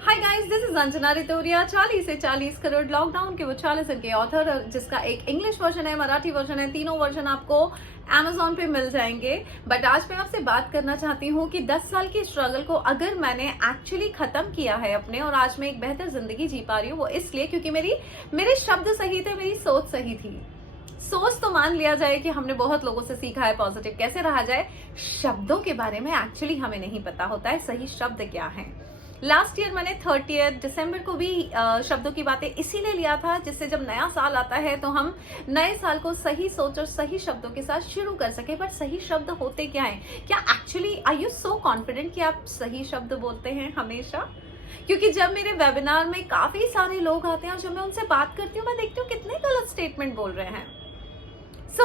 Hi guys, this is Anjana रितोरिया। 40 से 40 crore lockdown के वो 40 के ऑथर, जिसका एक इंग्लिश वर्जन है, मराठी वर्जन है, तीनों वर्जन आपको Amazon पे मिल जाएंगे। बट आज मैं आपसे बात करना चाहती हूँ कि 10 साल की स्ट्रगल को अगर मैंने एक्चुअली खत्म किया है अपने, और आज मैं एक बेहतर जिंदगी जी पा रही हूँ, वो इसलिए क्योंकि मेरे शब्द सही थे, मेरी सोच सही थी। सोच तो मान लिया जाए कि हमने बहुत लोगों से सीखा है पॉजिटिव कैसे रहा जाए, शब्दों के बारे में एक्चुअली हमें नहीं पता होता है सही शब्द क्या हैं। लास्ट ईयर मैंने 30 दिसंबर को भी शब्दों की बातें इसीलिए लिया था, जिससे जब नया साल आता है तो हम नए साल को सही सोच और सही शब्दों के साथ शुरू कर सके। पर सही शब्द होते क्या हैं? क्या actually are you so confident कि आप सही शब्द बोलते हैं हमेशा? क्योंकि जब मेरे वेबिनार में काफी सारे लोग आते हैं और जब मैं उनसे बात करती हूँ, मैं देखती हूँ कितने गलत स्टेटमेंट बोल रहे हैं।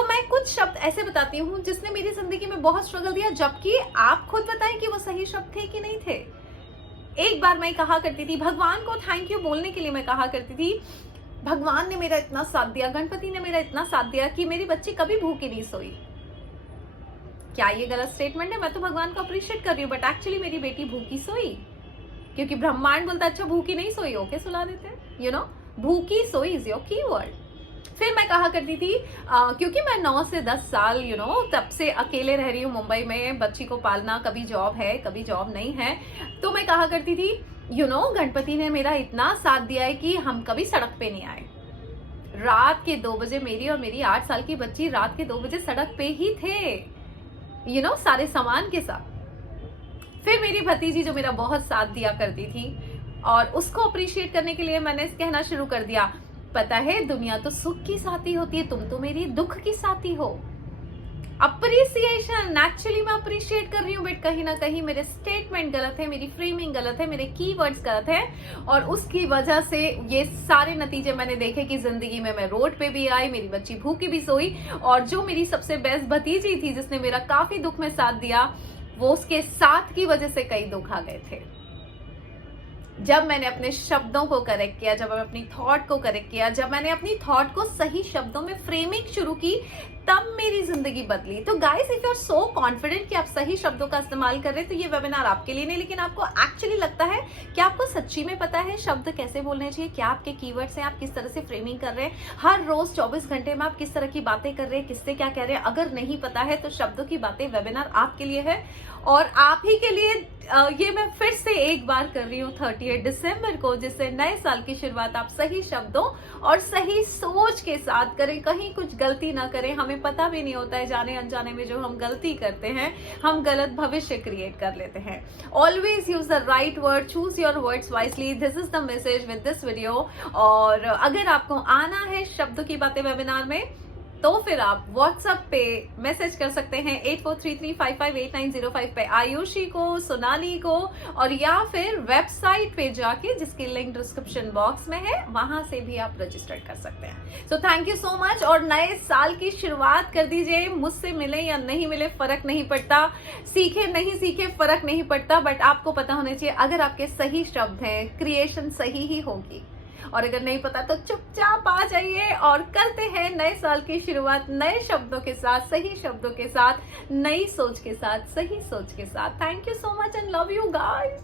मैं कुछ शब्द ऐसे बताती हूँ जिसने मेरी जिंदगी में बहुत स्ट्रगल दिया, जबकि आप खुद बताएं कि वो सही शब्द थे कि नहीं थे। एक बार मैं कहा करती थी, भगवान को थैंक यू बोलने के लिए मैं कहा करती थी, भगवान ने मेरा इतना साथ दिया, गणपति ने मेरा इतना साथ दिया कि मेरी बच्ची कभी भूखी नहीं सोई। क्या ये गलत स्टेटमेंट है? मैं तो भगवान को अप्रिशिएट कर रही हूँ, बट एक्चुअली मेरी बेटी भूखी सोई, क्योंकि ब्रह्मांड बोलता अच्छा भूखी नहीं सोई, ओके सुला देते हैं, भूखी सोई इज योर कीवर्ड। फिर मैं कहा करती थी क्योंकि मैं 9 से 10 साल तब से अकेले रह रही हूँ मुंबई में, बच्ची को पालना, कभी जॉब है कभी जॉब नहीं है, तो मैं कहा करती थी गणपति ने मेरा इतना साथ दिया है कि हम कभी सड़क पे नहीं आए। रात के 2 बजे मेरी और मेरी 8 साल की बच्ची रात के 2 बजे सड़क पे ही थे, सारे सामान के साथ। फिर मेरी भतीजी जो मेरा बहुत साथ दिया करती थी, और उसको अप्रिशिएट करने के लिए मैंने कहना शुरू कर दिया, पता है दुनिया तो सुख की साथी होती है, तुम तो मेरी दुख की साथी हो। अप्रिसिएशन, एक्चुअली मैं अप्रिशिएट कर रही हूँ, बट कहीं ना कहीं मेरे स्टेटमेंट गलत है, मेरी फ्रेमिंग गलत है, मेरे कीवर्ड्स गलत है, और उसकी वजह से ये सारे नतीजे मैंने देखे कि जिंदगी में मैं रोड पे भी आई, मेरी बच्ची भूखी भी सोई, और जो मेरी सबसे बेस्ट भतीजी थी जिसने मेरा काफी दुख में साथ दिया, वो उसके साथ की वजह से कई दुख आ गए थे। जब मैंने अपने शब्दों को करेक्ट किया, जब मैंने अपनी थॉट को करेक्ट किया, जब मैंने अपनी थॉट को सही शब्दों में फ्रेमिंग शुरू की, तब मेरी जिंदगी बदली। तो guys, if you are so confident कि आप सही शब्दों का इस्तेमाल कर रहे हैं, तो ये वेबिनार आपके लिए नहीं, लेकिन आपको एक्चुअली लगता है कि आपको सच्ची में पता है शब्द कैसे बोलने चाहिए, क्या आपके कीवर्ड्स हैं, आप किस तरह से फ्रेमिंग कर रहे हैं, हर रोज 24 घंटे में आप किस तरह की बातें कर रहे हैं, किससे क्या कह रहे हैं। अगर नहीं पता है तो शब्दों की बातें वेबिनार आपके लिए है, और आप ही के लिए ये मैं फिर से एक बार कर रही हूँ 30 दिसंबर को, जिससे नए साल की शुरुआत आप सही शब्दों और सही सोच के साथ करें, कहीं कुछ गलती ना करें। हमें पता भी नहीं होता है, जाने अनजाने में जो हम गलती करते हैं, हम गलत भविष्य क्रिएट कर लेते हैं। Always use the right word, choose your words wisely, this is the message with this video. और अगर आपको आना है शब्दों की बातें वेबिनार में, तो फिर आप व्हाट्सएप पे मैसेज कर सकते हैं 8433558905 पे आयुषी को, सोनाली को, और या फिर वेबसाइट पे जाके, जिसकी लिंक डिस्क्रिप्शन बॉक्स में है, वहां से भी आप रजिस्टर कर सकते हैं। So thank you so much, और नए साल की शुरुआत कर दीजिए। मुझसे मिले या नहीं मिले फर्क नहीं पड़ता, सीखे नहीं सीखे फर्क नहीं पड़ता, बट आपको पता होना चाहिए अगर आपके सही शब्द हैं, क्रिएशन सही ही होगी। और अगर नहीं पता तो चुपचाप आ जाइए, और करते हैं नए साल की शुरुआत नए शब्दों के साथ, सही शब्दों के साथ, नई सोच के साथ, सही सोच के साथ। Thank you so much and love you guys.